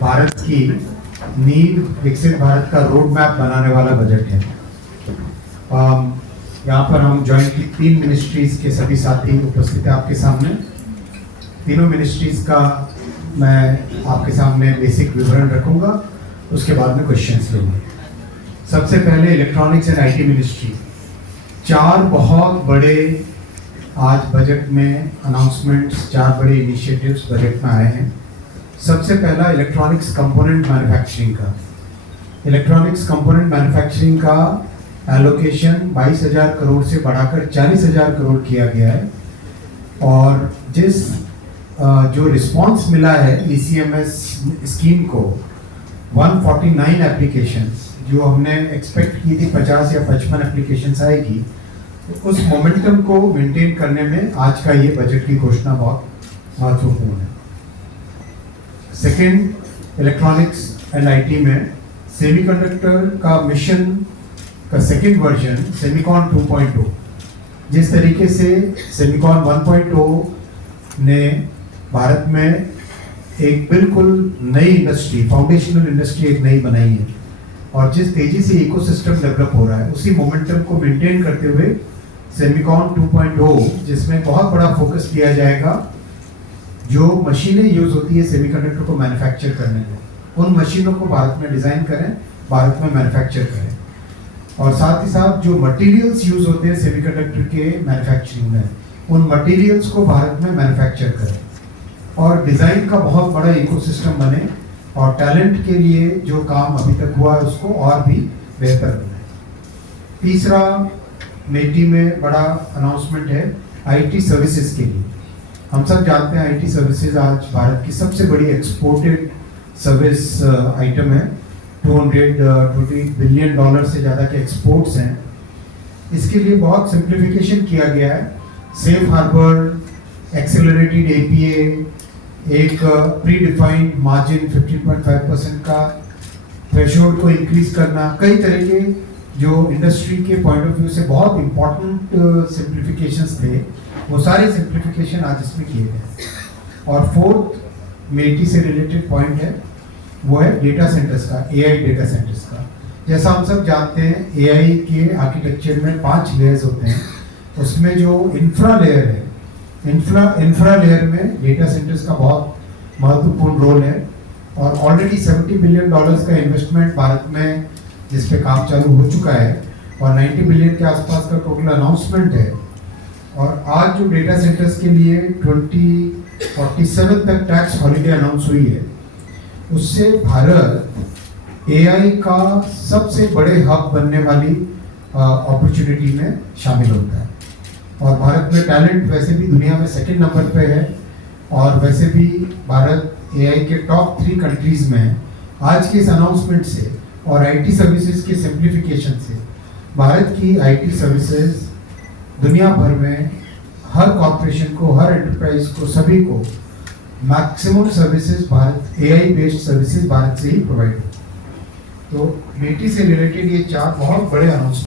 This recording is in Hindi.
भारत की नींव विकसित भारत का रोड मैप बनाने वाला बजट है। यहाँ पर हम जॉइंटली 3 मिनिस्ट्रीज के सभी साथी उपस्थित हैं आपके सामने। तीनों मिनिस्ट्रीज का मैं आपके सामने बेसिक विवरण रखूंगा, उसके बाद में क्वेश्चंस लूंगा। सबसे पहले इलेक्ट्रॉनिक्स एंड आईटी मिनिस्ट्री। 4 बहुत बड़े आज बजट में अनाउंसमेंट्स, 4 बड़े इनिशिएटिव्स बजट में आए हैं। सबसे पहला इलेक्ट्रॉनिक्स कंपोनेंट मैन्युफैक्चरिंग का। इलेक्ट्रॉनिक्स कंपोनेंट मैन्युफैक्चरिंग का एलोकेशन 22,000 करोड़ से बढ़ाकर 40,000 करोड़ किया गया है। और जो रिस्पांस मिला है ECMS स्कीम को, 149 एप्लीकेशंस, जो हमने एक्सपेक्ट की थी 50 या 55 एप्लीकेशंस आएगी, तो उस मोमेंटम को मेंटेन करने में आज का ये बजट की घोषणा बहुत महत्वपूर्ण है। सेकेंड, इलेक्ट्रॉनिक्स एंड आईटी में सेमीकंडक्टर का मिशन का सेकेंड वर्जन सेमिकॉन 2.0। जिस तरीके से सेमिकॉन 1.0 ने भारत में एक बिल्कुल नई इंडस्ट्री, फाउंडेशनल इंडस्ट्री एक नई बनाई है, और जिस तेजी से इकोसिस्टम डेवलप हो रहा है, उसी मोमेंटम को मेंटेन करते हुए सेमिकॉन 2.0, जिसमें बहुत बड़ा फोकस किया जाएगा जो मशीनें यूज होती है सेमीकंडक्टर को मैन्युफैक्चर करने में, उन मशीनों को भारत में डिजाइन करें, भारत में मैन्युफैक्चर करें, और साथ ही साथ जो मटेरियल्स यूज होते हैं सेमीकंडक्टर के मैन्युफैक्चरिंग में, उन मटेरियल्स को भारत में मैन्युफैक्चर करें, और डिजाइन का बहुत बड़ा इकोसिस्टम बने, और टैलेंट के लिए जो काम अभी तक हुआ है उसको और भी बेहतर बनाए। तीसरा, मेटी में बड़ा अनाउंसमेंट है आईटी सर्विसेज के लिए। हम सब जानते हैं आईटी सर्विसेज आज भारत की सबसे बड़ी एक्सपोर्टेड सर्विस आइटम है। $220 बिलियन से ज़्यादा के एक्सपोर्ट्स हैं। इसके लिए बहुत सिंप्लीफिकेशन किया गया है। सेफ हार्बर, एक्सेलरेटेड APA, एक प्री डिफाइंड मार्जिन 15.5% का थ्रेशोल्ड को इंक्रीज करना, कई तरह के जो इंडस्ट्री के पॉइंट ऑफ व्यू से बहुत इंपॉर्टेंट सिंप्लीफिकेशंस थे, वो सारे सिंप्लीफिकेशन आज इसमें किए गए। और फोर्थ मेटी से रिलेटेड पॉइंट है, वो है डेटा सेंटर्स का, AI डेटा सेंटर्स का। जैसा हम सब जानते हैं, AI के आर्किटेक्चर में 5 लेयर्स होते हैं। उसमें जो इंफ्रा लेयर है, इंफ्रा लेयर में डेटा सेंटर्स का बहुत महत्वपूर्ण रोल है, और ऑलरेडी $70 बिलियन का इन्वेस्टमेंट भारत में जिस पे काम चालू हो चुका है, और 90 बिलियन के आसपास का टोटल अनाउंसमेंट है। और आज जो डेटा सेंटर्स के लिए 2047 तक टैक्स हॉलिडे अनाउंस हुई है, उससे भारत AI का सबसे बड़े हब बनने वाली अपॉर्चुनिटी में शामिल होता है। और भारत में टैलेंट वैसे भी दुनिया में सेकंड नंबर पे है, और वैसे भी भारत AI के टॉप 3 कंट्रीज में है। आज के इस अनाउंसमेंट से और आईटी सर्विसेज के सिंप्लीफिकेशन से भारत की आईटी सर्विसेज दुनिया भर में हर कॉर्पोरेशन को, हर एंटरप्राइज को, सभी को maximum services Bharat, AI based services Bharat से ही प्रोवाइड हो। तो मेटी से रिलेटेड ये 4 बहुत बड़े अनाउंसमेंट